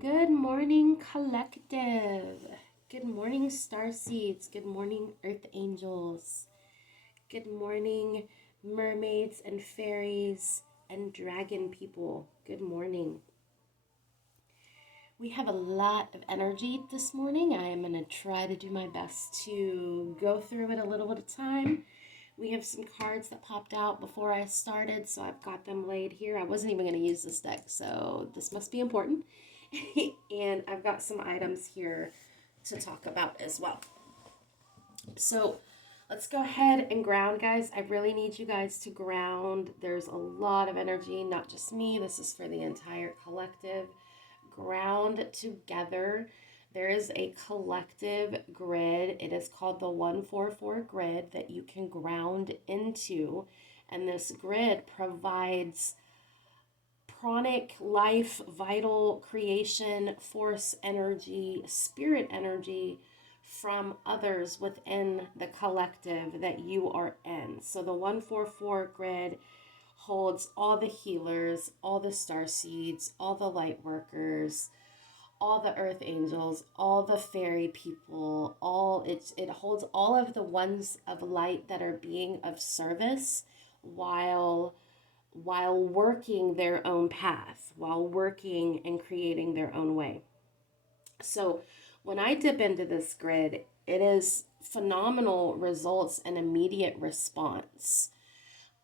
Good morning, collective. Good morning, starseeds. Good morning, earth angels. Good morning, mermaids and fairies and dragon people. Good morning. We have a lot of energy this morning. I am going to try to do my best to go through it a little at a time. We have some cards that popped out before I started, so I've got them laid here. I wasn't even going to use this deck, so this must be important. And I've got some items here to talk about as well. So let's go ahead and ground, guys. I really need you guys to ground. There's a lot of energy, not just me. This is for the entire collective. Ground together. There is a collective grid. It is called the 144 grid that you can ground into. And this grid provides pranic life, vital creation, force energy, spirit energy from others within the collective that you are in. So the 144 grid holds all the healers, all the star seeds, all the light workers, all the earth angels, all the fairy people, it holds all of the ones of light that are being of service while working their own path, while working and creating their own way. So when I dip into this grid, it is phenomenal results and immediate response.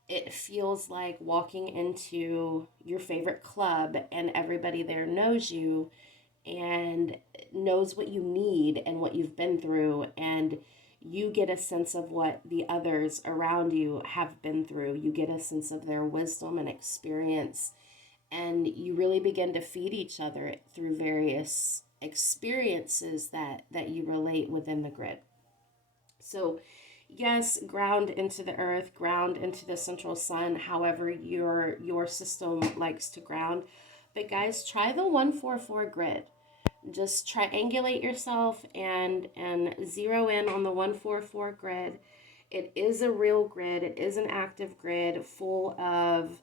It feels like walking into your favorite club and everybody there knows you and knows what you need and what you've been through, and you get a sense of what the others around you have been through. You get a sense of their wisdom and experience, and you really begin to feed each other through various experiences that you relate within the grid. So yes, ground into the earth, ground into the central sun, however your system likes to ground. But guys, try the 144 grid. Just triangulate yourself and zero in on the 144 grid. It is a real grid. It is an active grid full of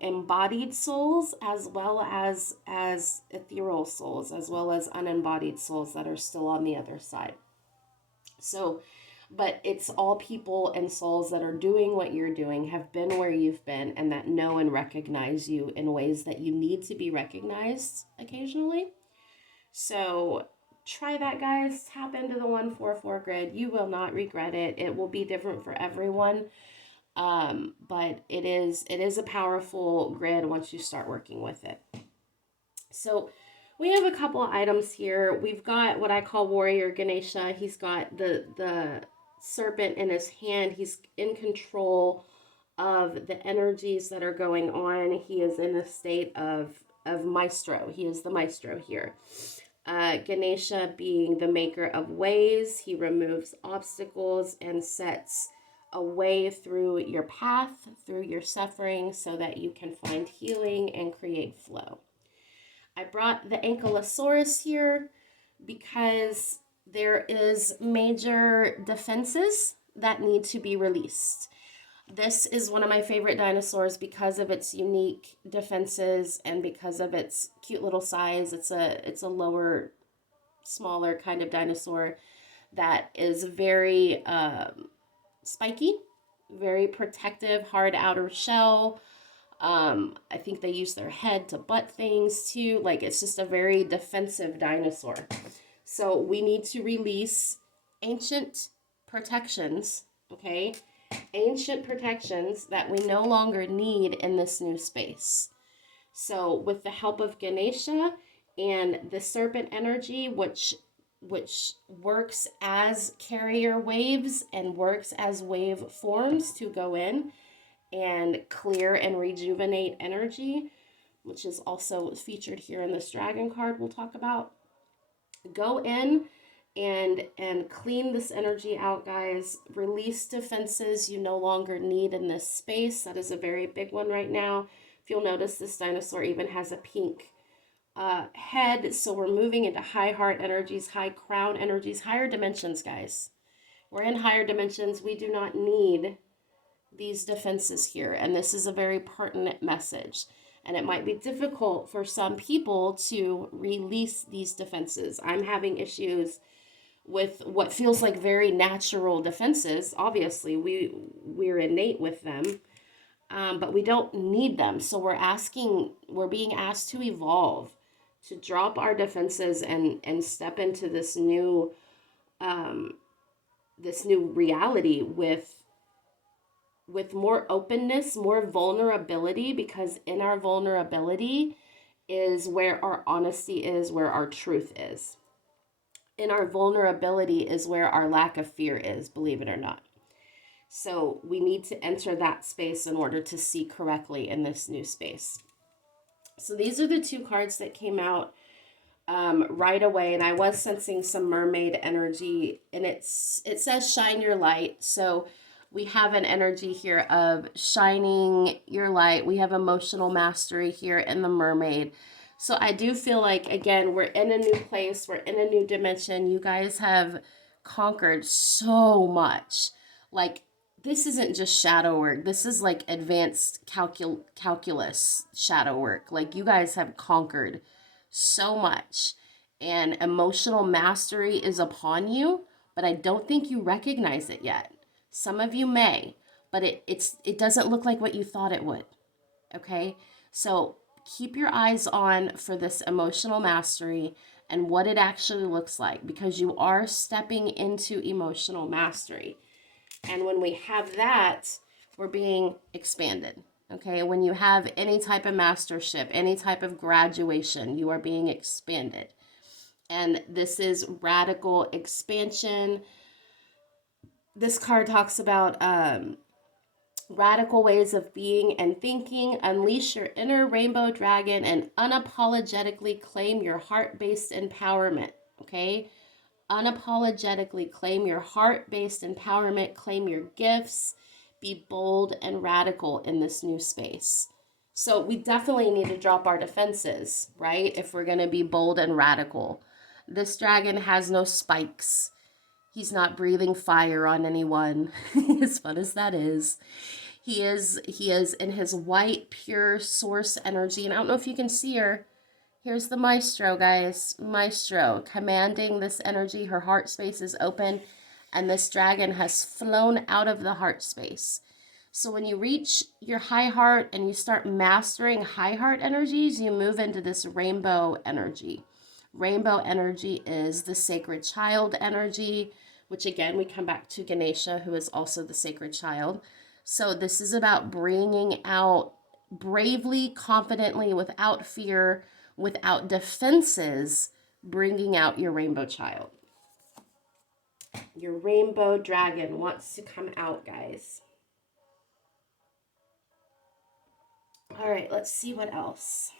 embodied souls, as well as ethereal souls, as well as unembodied souls that are still on the other side. So, but it's all people and souls that are doing what you're doing, have been where you've been, and that know and recognize you in ways that you need to be recognized occasionally. So try that, guys. Tap into the 144 grid. You will not regret it. It will be different for everyone. But it is a powerful grid once you start working with it. So we have a couple of items here. We've got what I call Warrior Ganesha. He's got the serpent in his hand. He's in control of the energies that are going on. He is in a state of Maestro. He is the Maestro here. Ganesha being the maker of ways, he removes obstacles and sets a way through your path, through your suffering, so that you can find healing and create flow. I brought the Ankylosaurus here because there is major defenses that need to be released. This is one of my favorite dinosaurs because of its unique defenses and because of its cute little size. It's a lower, smaller kind of dinosaur that is very spiky, very protective, hard outer shell. I think they use their head to butt things too. Like, it's just a very defensive dinosaur. So we need to release ancient protections, okay? Ancient protections that we no longer need in this new space. So with the help of Ganesha and the serpent energy, which works as carrier waves and works as wave forms to go in and clear and rejuvenate energy, which is also featured here in this dragon card we'll talk about. Go in and clean this energy out, guys. Release defenses you no longer need in this space. That is a very big one right now. If you'll notice, this dinosaur even has a pink head. So we're moving into high heart energies, high crown energies, higher dimensions, guys. We're in higher dimensions. We do not need these defenses here. And this is a very pertinent message. And it might be difficult for some people to release these defenses. I'm having issues with what feels like very natural defenses. Obviously, we're innate with them, but we don't need them. So we're being asked to evolve, to drop our defenses and step into um, this new reality with more openness, more vulnerability, because in our vulnerability is where our honesty is, where our truth is. In our vulnerability is where our lack of fear is, believe it or not. So we need to enter that space in order to see correctly in this new space. So these are the two cards that came out right away, and I was sensing some mermaid energy, and it says shine your light. So we have an energy here of shining your light. We have emotional mastery here in the mermaid. So I do feel like, again, we're in a new place. We're in a new dimension. You guys have conquered so much. Like, this isn't just shadow work. This is like advanced calculus shadow work. Like, you guys have conquered so much, and emotional mastery is upon you, but I don't think you recognize it yet. Some of you may, but it doesn't look like what you thought it would. Okay? So keep your eyes on for this emotional mastery and what it actually looks like, because you are stepping into emotional mastery. And when we have that, we're being expanded. Okay, when you have any type of mastership, any type of graduation, you are being expanded. And this is radical expansion. This card talks about radical ways of being and thinking. Unleash your inner rainbow dragon and unapologetically claim your heart-based empowerment. Okay, unapologetically claim your heart-based empowerment, claim your gifts, be bold and radical in this new space. So we definitely need to drop our defenses, right? If we're going to be bold and radical. This dragon has no spikes. He's not breathing fire on anyone, as fun as that is. He is in his white, pure source energy. And I don't know if you can see her. Here's the Maestro, guys. Maestro, commanding this energy. Her heart space is open, and this dragon has flown out of the heart space. So when you reach your high heart and you start mastering high heart energies, you move into this rainbow energy. Rainbow energy is the sacred child energy, which again, we come back to Ganesha, who is also the sacred child. So this is about bringing out bravely, confidently, without fear, without defenses, bringing out your rainbow child. Your rainbow dragon wants to come out, guys. All right, let's see what else.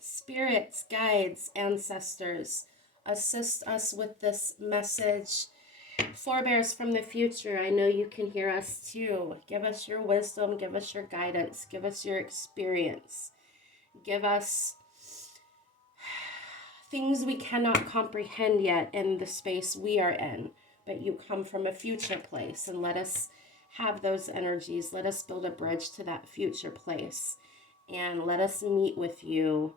Spirits, guides, ancestors, assist us with this message. Forebears from the future, I know you can hear us too. Give us your wisdom, give us your guidance, give us your experience. Give us things we cannot comprehend yet in the space we are in, but you come from a future place, and let us have those energies. Let us build a bridge to that future place, and let us meet with you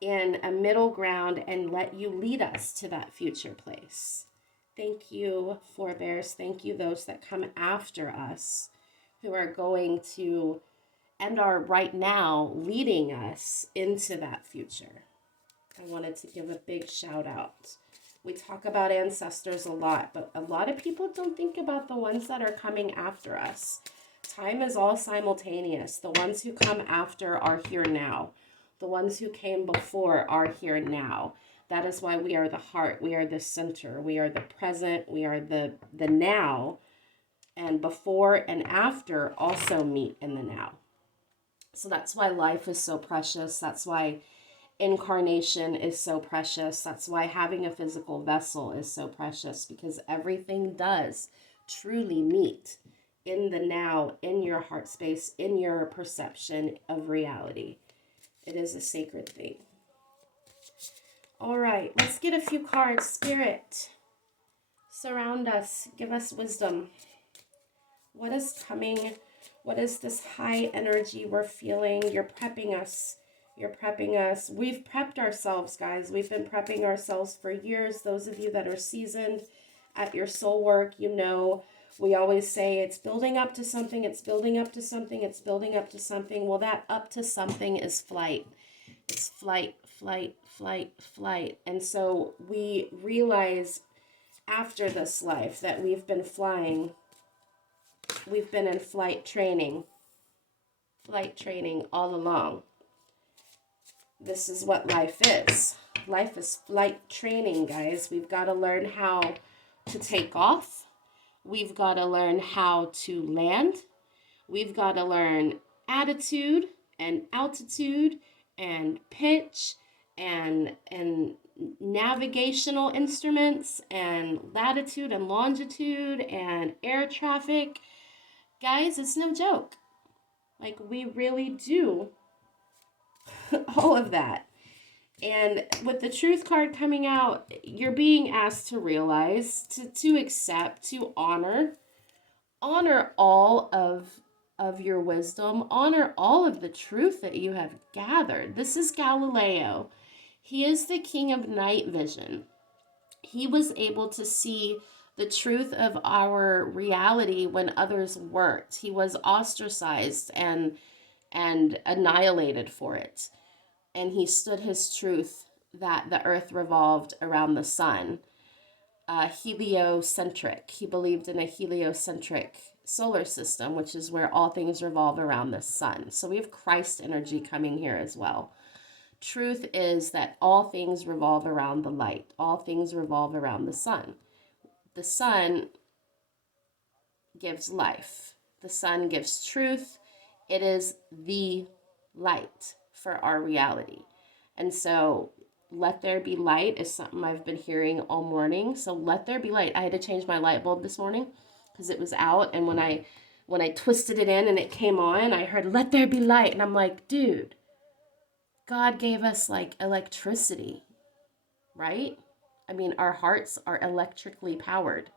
in a middle ground and let you lead us to that future place. Thank you, forebears. Thank you, those that come after us, who are going to and are right now leading us into that future. I wanted to give a big shout out. We talk about ancestors a lot, but a lot of people don't think about the ones that are coming after us. Time is all simultaneous. The ones who come after are here now. The ones who came before are here now. That is why we are the heart. We are the center. We are the present. We are the now. And before and after also meet in the now. So that's why life is so precious. That's why incarnation is so precious. That's why having a physical vessel is so precious, because everything does truly meet in the now, in your heart space, in your perception of reality. It is a sacred thing. All right, let's get a few cards. Spirit, surround us. Give us wisdom. What is coming What is this high energy we're feeling? You're prepping us. You're prepping us. We've prepped ourselves, guys. We've been prepping ourselves for years. Those of you that are seasoned at your soul work, you know, we always say it's building up to something, it's building up to something, it's building up to something. Well, that up to something is flight. It's flight, flight, flight, flight. And so we realize after this life that we've been flying. We've been in flight training all along. This is what life is. Life is flight training, guys. We've got to learn how to take off. We've got to learn how to land. We've got to learn attitude and altitude and pitch and navigational instruments and latitude and longitude and air traffic. Guys, it's no joke. Like, we really do all of that. And with the truth card coming out, you're being asked to realize, to accept, to honor all of your wisdom, honor all of the truth that you have gathered. This is Galileo. He is the king of night vision. He was able to see the truth of our reality when others weren't. He was ostracized and annihilated for it. And he stood his truth that the earth revolved around the sun. Heliocentric. He believed in a heliocentric solar system, which is where all things revolve around the sun. So we have Christ energy coming here as well. Truth is that all things revolve around the light. All things revolve around the sun. The sun gives life. The sun gives truth. It is the light for our reality. And so let there be light is something I've been hearing all morning. So let there be light. I had to change my light bulb this morning because it was out. And when I twisted it in and it came on, I heard, let there be light. And I'm like, dude, God gave us like electricity, right? I mean, our hearts are electrically powered.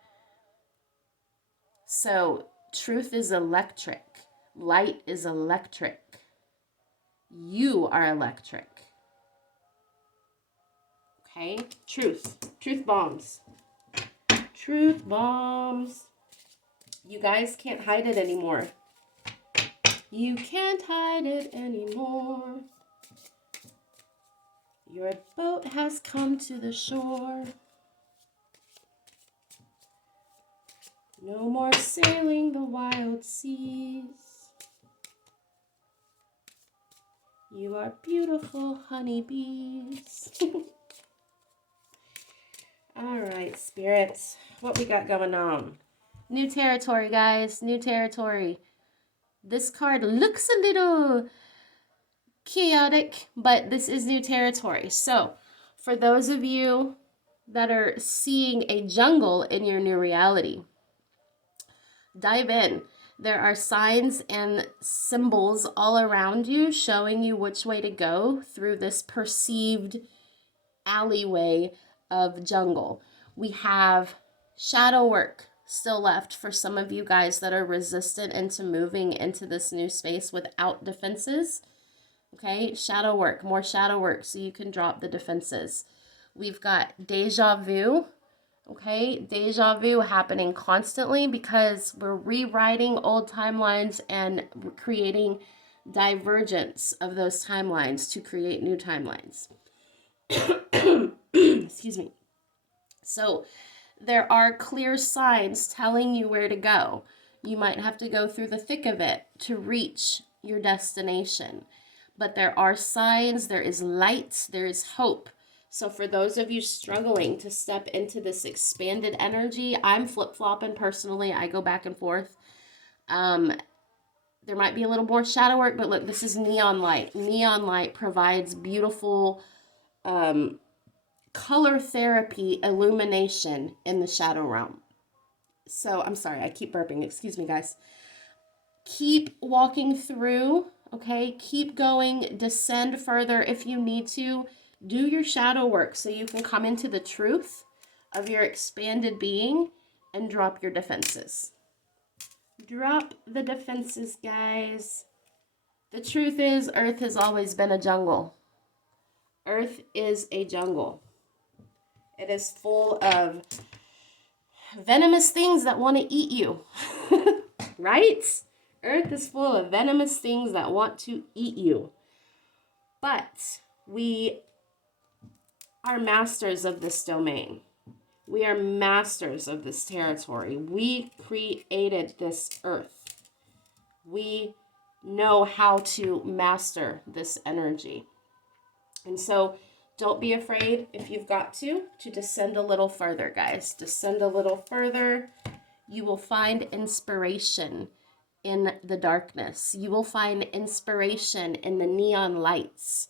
So truth is electric. Light is electric. You are electric. Okay? Truth. Truth bombs. Truth bombs. You guys can't hide it anymore. You can't hide it anymore. Your boat has come to the shore. No more sailing the wild seas. You are beautiful honeybees. All right, spirits. What we got going on? New territory, guys. New territory. This card looks a little chaotic, but this is new territory. So, for those of you that are seeing a jungle in your new reality, dive in. There are signs and symbols all around you showing you which way to go through this perceived alleyway of jungle. We have shadow work still left for some of you guys that are resistant into moving into this new space without defenses. Okay, shadow work, more shadow work so you can drop the defenses. We've got deja vu. Okay, deja vu happening constantly because we're rewriting old timelines and creating divergence of those timelines to create new timelines. Excuse me. So there are clear signs telling you where to go. You might have to go through the thick of it to reach your destination. But there are signs, there is light, there is hope. So for those of you struggling to step into this expanded energy, I'm flip-flopping personally. I go back and forth. There might be a little more shadow work, but look, this is neon light. Neon light provides beautiful color therapy illumination in the shadow realm. So I'm sorry, I keep burping. Excuse me, guys. Keep walking through, okay? Keep going. Descend further if you need to. Do your shadow work so you can come into the truth of your expanded being and drop your defenses. Drop the defenses, guys. The truth is, Earth has always been a jungle. Earth is a jungle. It is full of venomous things that want to eat you. Right? Earth is full of venomous things that want to eat you. But we are masters of this domain. We are masters of this territory. We created this earth. We know how to master this energy. And so don't be afraid if you've got to descend a little further, guys. Descend a little further. You will find inspiration in the darkness. You will find inspiration in the neon lights.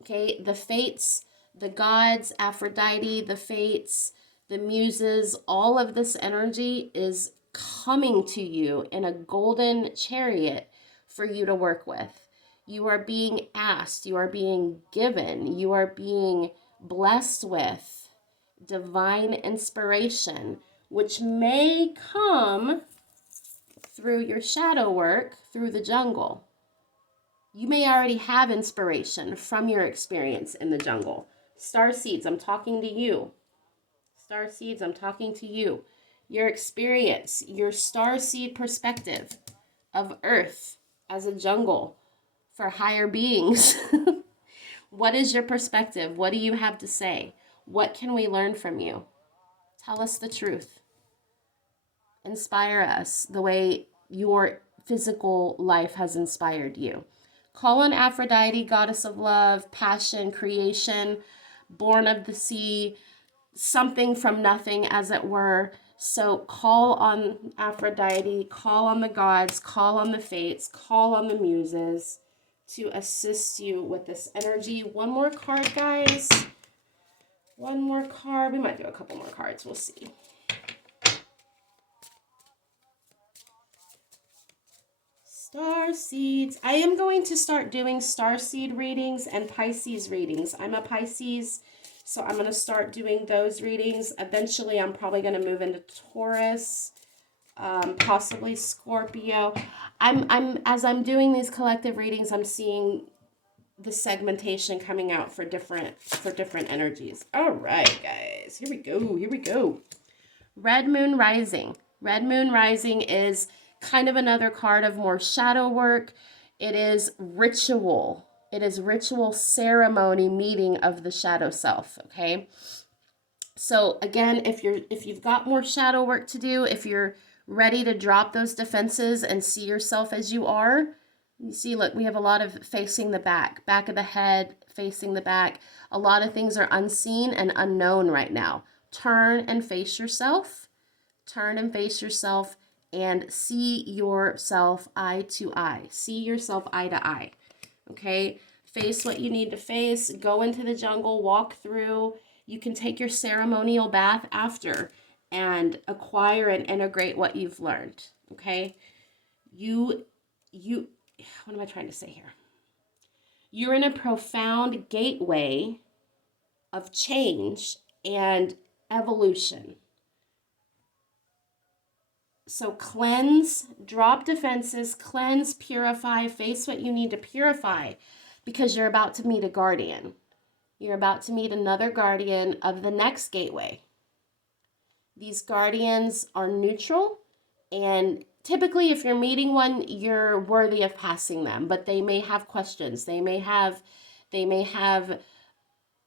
Okay, the fates, the gods, Aphrodite, the fates, the muses, all of this energy is coming to you in a golden chariot for you to work with. You are being asked, you are being given, you are being blessed with divine inspiration, which may come through your shadow work, through the jungle. You may already have inspiration from your experience in the jungle. Starseeds, I'm talking to you. Starseeds, I'm talking to you. Your experience, your starseed perspective of Earth as a jungle for higher beings. What is your perspective? What do you have to say? What can we learn from you? Tell us the truth. Inspire us the way your physical life has inspired you. Call on Aphrodite, goddess of love, passion, creation, born of the sea, something from nothing, as it were. So call on Aphrodite, call on the gods, call on the fates, call on the muses to assist you with this energy. One more card, guys. One more card. We might do a couple more cards. We'll see. Starseeds. I am going to start doing starseed readings and Pisces readings. I'm a Pisces, so I'm going to start doing those readings. Eventually, I'm probably going to move into Taurus, possibly Scorpio. As I'm doing these collective readings, I'm seeing the segmentation coming out for different energies. All right, guys. Here we go. Here we go. Red Moon Rising. Red Moon Rising is kind of another card of more shadow work. It is ritual. It is ritual ceremony meeting of the shadow self, okay? So again, if you've got more shadow work to do, if you're ready to drop those defenses and see yourself as you are, you see, look, we have a lot of facing the back of the head, facing the back. A lot of things are unseen and unknown right now. Turn and face yourself. Turn and face yourself and see yourself eye to eye. See yourself eye to eye. Okay? Face what you need to face. Go into the jungle. Walk through. You can take your ceremonial bath after and acquire and integrate what you've learned. Okay? What am I trying to say here? You're in a profound gateway of change and evolution. So cleanse, drop defenses, cleanse, purify, face what you need to purify, because you're about to meet a guardian. You're about to meet another guardian of the next gateway. These guardians are neutral, and typically if you're meeting one, you're worthy of passing them, but they may have questions. They may have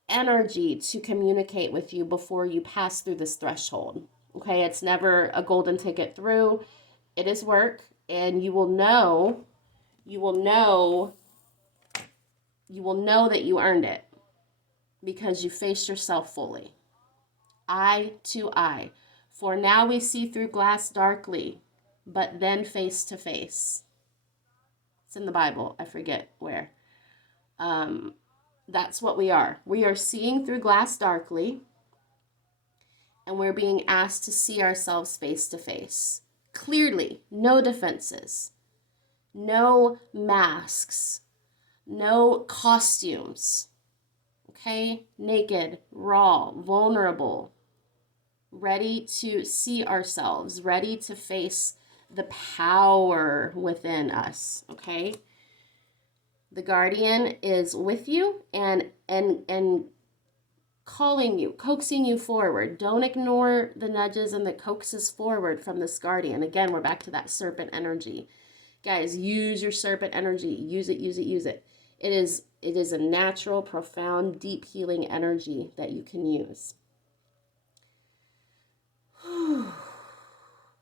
energy to communicate with you before you pass through this threshold. Okay, it's never a golden ticket through. It is work, and you will know that you earned it because you faced yourself fully. Eye to eye. For now we see through glass darkly, but then face to face. It's in the Bible. I forget where. That's what we are. We are seeing through glass darkly, and we're being asked to see ourselves face to face. Clearly, no defenses, no masks, no costumes. Okay? Naked, raw, vulnerable, ready to see ourselves, ready to face the power within us, okay? The guardian is with you and calling you, coaxing you forward. Don't ignore the nudges and the coaxes forward from this guardian. Again, we're back to that serpent energy. Guys, use your serpent energy. Use it, use it, use it. It is a natural, profound, deep healing energy that you can use.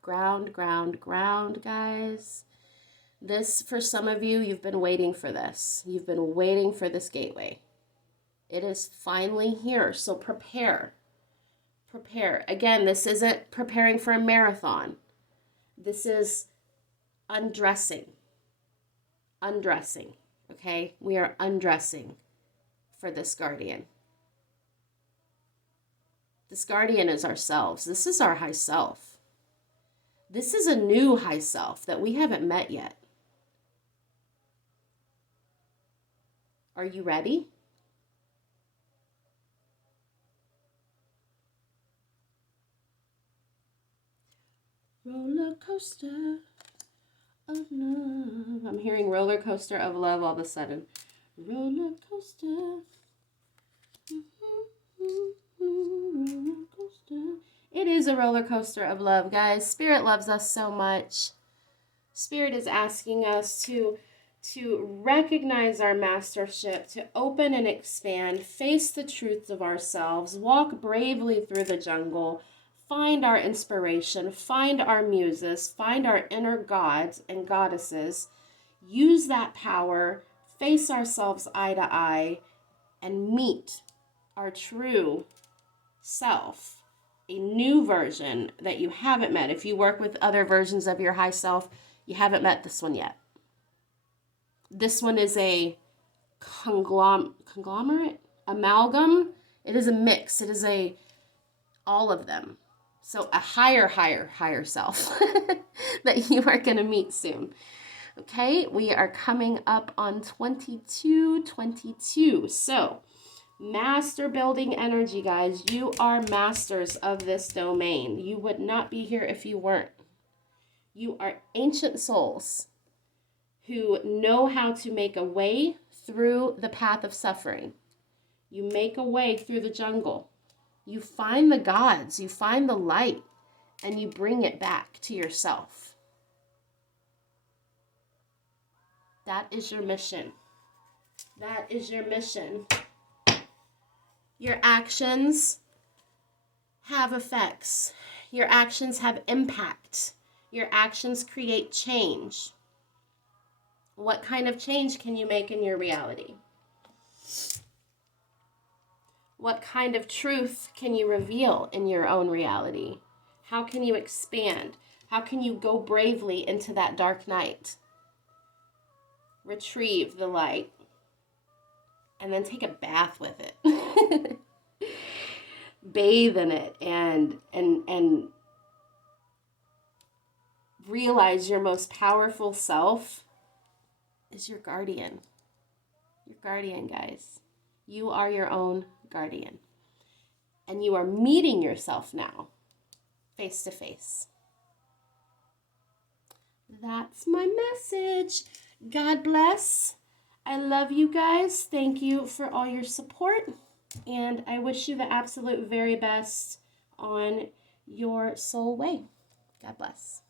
Ground, ground, ground, guys. This, for some of you, you've been waiting for this. You've been waiting for this gateway. It is finally here, so prepare. Prepare. Again, this isn't preparing for a marathon. This is undressing. Undressing, okay? We are undressing for this guardian. This guardian is ourselves. This is our high self. This is a new high self that we haven't met yet. Are you ready? Roller coaster of love. I'm hearing roller coaster of love all of a sudden. Roller coaster. Roller coaster. It is a roller coaster of love, guys. Spirit loves us so much. Spirit is asking us to recognize our mastership, to open and expand, face the truths of ourselves, walk bravely through the jungle, find our inspiration, find our muses, find our inner gods and goddesses, use that power, face ourselves eye to eye, and meet our true self, a new version that you haven't met. If you work with other versions of your high self, you haven't met this one yet. This one is a conglomerate, amalgam. It is a mix. It is all of them. So a higher self that you are going to meet soon. Okay, we are coming up on 22. So master building energy, guys. You are masters of this domain. You would not be here if you weren't. You are ancient souls who know how to make a way through the path of suffering. You make a way through the jungle. You find the gods, you find the light, and you bring it back to yourself. That is your mission. That is your mission. Your actions have effects. Your actions have impact. Your actions create change. What kind of change can you make in your reality? What kind of truth can you reveal in your own reality? How can you expand? How can you go bravely into that dark night? Retrieve the light and then take a bath with it. Bathe in it and realize your most powerful self is your guardian. Your guardian, guys. You are your own guardian. And you are meeting yourself now, face to face. That's my message. God bless. I love you guys. Thank you for all your support. And I wish you the absolute very best on your soul way. God bless.